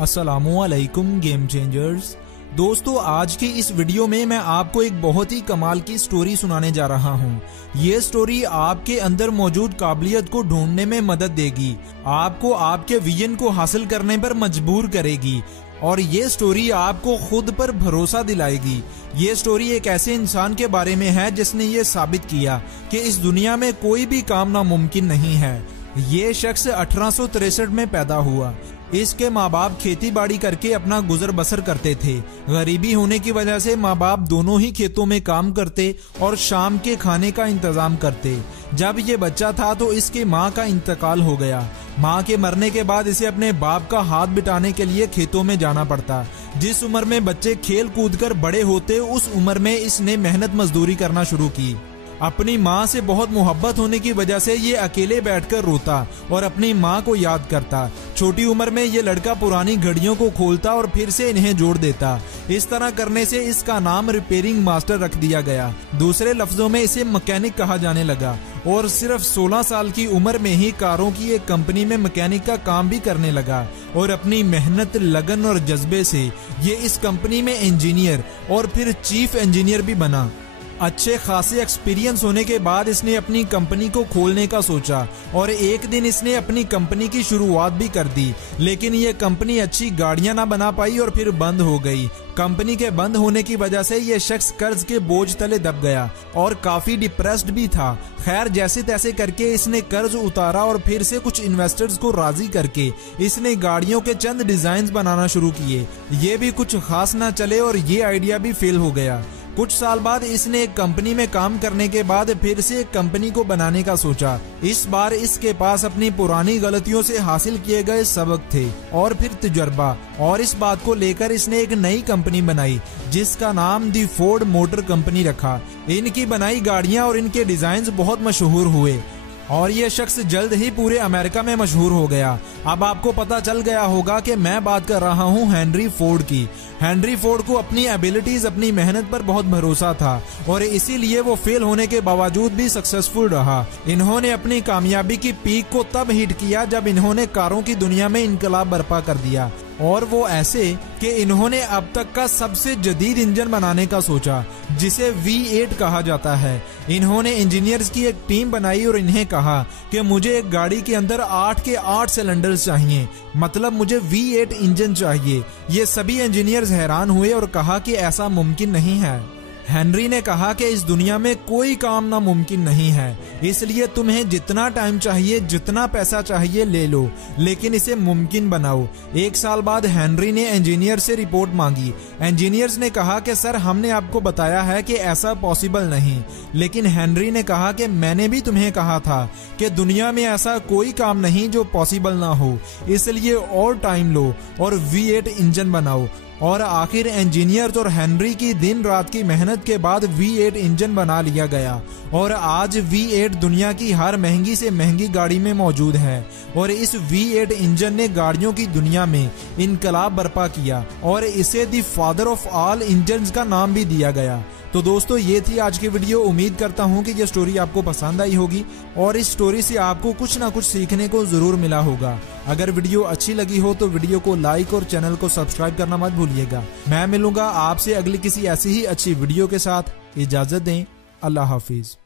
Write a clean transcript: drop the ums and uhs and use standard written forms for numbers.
अस्सलामुअलैकुम game changers. दोस्तों, आज की इस वीडियो में मैं आपको एक बहुत ही कमाल की स्टोरी सुनाने जा रहा हूँ। ये स्टोरी आपके अंदर मौजूद काबिलियत को ढूंढने में मदद देगी, आपको आपके विजन को हासिल करने पर मजबूर करेगी और ये स्टोरी आपको खुद पर भरोसा दिलाएगी। ये स्टोरी एक ऐसे इंसान के बारे में है जिसने ये साबित किया कि इस दुनिया में कोई भी काम नामुमकिन नहीं है। ये शख्स 1863 में पैदा हुआ। इसके माँ बाप खेती बाड़ी करके अपना गुजर बसर करते थे। गरीबी होने की वजह से माँ बाप दोनों ही खेतों में काम करते और शाम के खाने का इंतजाम करते। जब ये बच्चा था तो इसकी माँ का इंतकाल हो गया। माँ के मरने के बाद इसे अपने बाप का हाथ बिटाने के लिए खेतों में जाना पड़ता। जिस उम्र में बच्चे खेल कूद कर बड़े होते, उस उम्र में इसने मेहनत मजदूरी करना शुरू की। अपनी माँ से बहुत मोहब्बत होने की वजह से ये अकेले बैठकर रोता और अपनी माँ को याद करता। छोटी उम्र में ये लड़का पुरानी घड़ियों को खोलता और फिर से इन्हें जोड़ देता। इस तरह करने से इसका नाम रिपेयरिंग मास्टर रख दिया गया। दूसरे लफ्जों में इसे मैकेनिक कहा जाने लगा और सिर्फ 16 साल की उम्र में ही कारों की एक कंपनी में मैकेनिक का काम भी करने लगा। और अपनी मेहनत, लगन और जज्बे से ये इस कंपनी में इंजीनियर और फिर चीफ इंजीनियर भी बना। अच्छे खासे एक्सपीरियंस होने के बाद इसने अपनी कंपनी को खोलने का सोचा और एक दिन इसने अपनी कंपनी की शुरुआत भी कर दी। लेकिन ये कंपनी अच्छी गाड़ियां ना बना पाई और फिर बंद हो गई। कंपनी के बंद होने की वजह से ये शख्स कर्ज के बोझ तले दब गया और काफी डिप्रेस्ड भी था। खैर, जैसे तैसे करके इसने कर्ज उतारा और फिर से कुछ इन्वेस्टर्स को राजी करके इसने गाड़ियों के चंद डिजाइन बनाना शुरू किए। ये भी कुछ खास ना चले और ये आइडिया भी फेल हो गया। कुछ साल बाद इसने एक कंपनी में काम करने के बाद फिर से एक कंपनी को बनाने का सोचा। इस बार इसके पास अपनी पुरानी गलतियों से हासिल किए गए सबक थे और फिर तजुर्बा, और इस बात को लेकर इसने एक नई कंपनी बनाई जिसका नाम दी फोर्ड मोटर कंपनी रखा। इनकी बनाई गाड़ियां और इनके डिजाइन बहुत मशहूर हुए और ये शख्स जल्द ही पूरे अमेरिका में मशहूर हो गया। अब आपको पता चल गया होगा कि मैं बात कर रहा हूँ हेनरी फोर्ड की। हेनरी फोर्ड को अपनी एबिलिटीज, अपनी मेहनत पर बहुत भरोसा था और इसीलिए वो फेल होने के बावजूद भी सक्सेसफुल रहा। इन्होंने अपनी कामयाबी की पीक को तब हिट किया जब इन्होंने कारों की दुनिया में इनकलाब बर्पा कर दिया, और वो ऐसे कि इन्होंने अब तक का सबसे जदीद इंजन बनाने का सोचा जिसे V8 कहा जाता है। इन्होंने इंजीनियर्स की एक टीम बनाई और इन्हें कहा कि मुझे एक गाड़ी के अंदर 8 के 8 सिलेंडर्स चाहिए, मतलब मुझे V8 इंजन चाहिए। ये सभी इंजीनियर्स हैरान हुए और कहा कि ऐसा मुमकिन नहीं है। हेनरी ने कहा कि इस दुनिया में कोई काम नामुमकिन नहीं है, इसलिए तुम्हें जितना टाइम चाहिए, जितना पैसा चाहिए ले लो, लेकिन इसे मुमकिन बनाओ। एक साल बाद हेनरी ने इंजीनियर से रिपोर्ट मांगी। इंजीनियर्स ने कहा कि सर, हमने आपको बताया है कि ऐसा पॉसिबल नहीं। लेकिन हेनरी ने कहा कि मैंने भी तुम्हें कहा था कि दुनिया में ऐसा कोई काम नहीं जो पॉसिबल ना हो, इसलिए और टाइम लो और V8 इंजन बनाओ। और आखिर इंजीनियर्स और हेनरी की दिन रात की मेहनत के बाद V8 इंजन बना लिया गया और आज V8 दुनिया की हर महंगी से महंगी गाड़ी में मौजूद है। और इस V8 इंजन ने गाड़ियों की दुनिया में इनकलाब बर्पा किया और इसे the father of all engines का नाम भी दिया गया। तो दोस्तों, ये थी आज की वीडियो। उम्मीद करता हूँ कि ये स्टोरी आपको पसंद आई होगी और इस स्टोरी से आपको कुछ ना कुछ सीखने को जरूर मिला होगा। अगर वीडियो अच्छी लगी हो तो वीडियो को लाइक और चैनल को सब्सक्राइब करना मत भूलिएगा। मैं मिलूंगा आपसे अगली किसी ऐसी ही अच्छी वीडियो के साथ। इजाजत दें। अल्लाह हाफिज।